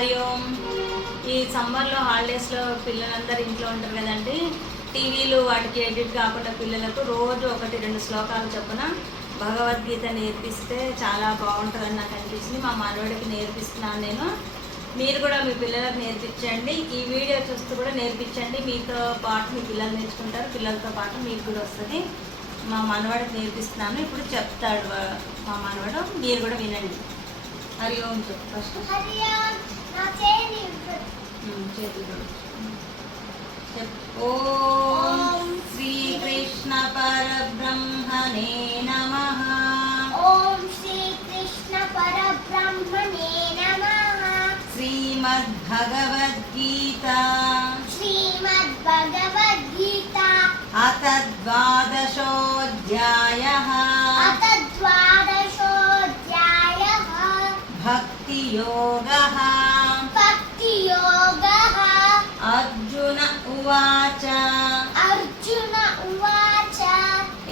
హరి ఓం. ఈ సమ్మర్లో హాలిడేస్లో పిల్లలందరూ ఇంట్లో ఉంటారు కదండి. టీవీలు వాటికి ఎడిట్ కాకుండా పిల్లలకు రోజు 1-2 శ్లోకాలు చొప్పున భగవద్గీత నేర్పిస్తే చాలా బాగుంటుందని నాకు అనిపించింది. మా మనవడికి నేర్పిస్తున్నాను నేను. మీరు కూడా మీ పిల్లలకు నేర్పించండి. ఈ వీడియో చూస్తూ కూడా నేర్పించండి. మీతో పాటు మీ పిల్లలు నేర్చుకుంటారు, పిల్లలతో పాటు మీకు కూడా వస్తుంది. మా మనవాడికి నేర్పిస్తున్నాను. ఇప్పుడు చెప్తాడు మా మనవాడు, మీరు కూడా వినండి. హరి ఓం చెప్పు ఫస్ట్. ఓం శ్రీకృష్ణ పరబ్రహ్మణే నమః. ఓం శ్రీకృష్ణ పరబ్రహ్మణే నమః. శ్రీమద్భగవద్గీత అథ ద్వాదశోऽధ్యాయः. భక్తియోగः. అర్జున ఉవాచ.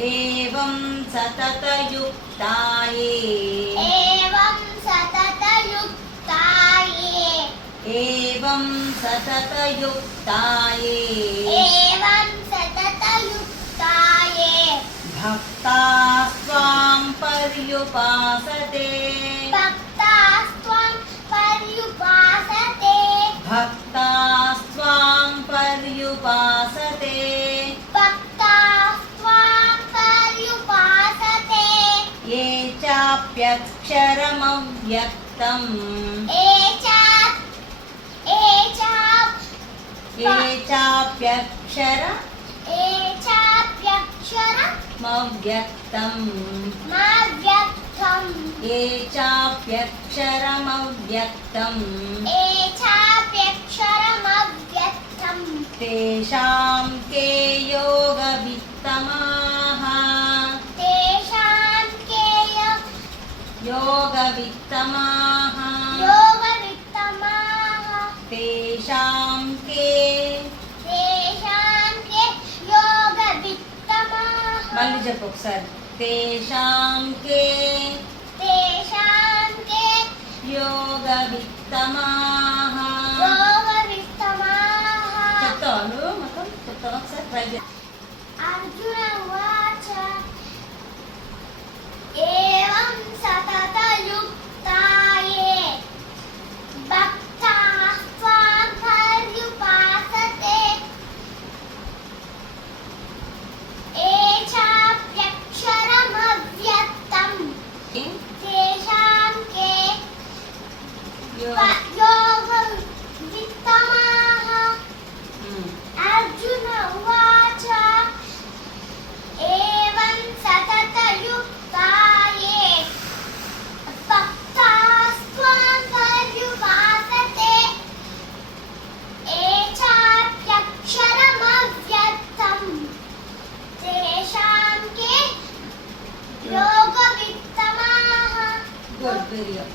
ఏవం సతతయుక్తాయే. భక్తాస్త్వాం పర్యుపాసతే. ఏ చాప్యక్షరమవ్యక్తం. ఏచాప్యక్షరమవ్యక్తం తేషాం కే యోగవిత్తమాః. తేషాం కే. మళ్ళీ చెప్పు ఒకసారి. తేషాం కే యోగవిత్తమాః. చెప్తావా నువ్వు మొత్తం? చెప్తావా ఒకసారి ట్రై చేయి. అర్జున ఉవాచ ఏవం సతతయుక్తాయే భక్తాస్త్వాం పర్యుపాసతే. ఏ చాప్యక్షరమవ్యక్తం తేషాం కే యోగవిత్తమాః. అర్జున ఉవాచ ఏవం సతతయుక్తాయే భక్తాస్త్వాం పర్యుపాసతే. ఏ చాప్యక్షరమవ్యక్తం తేషాం కే యోగవిత్తమాః. Good, very good.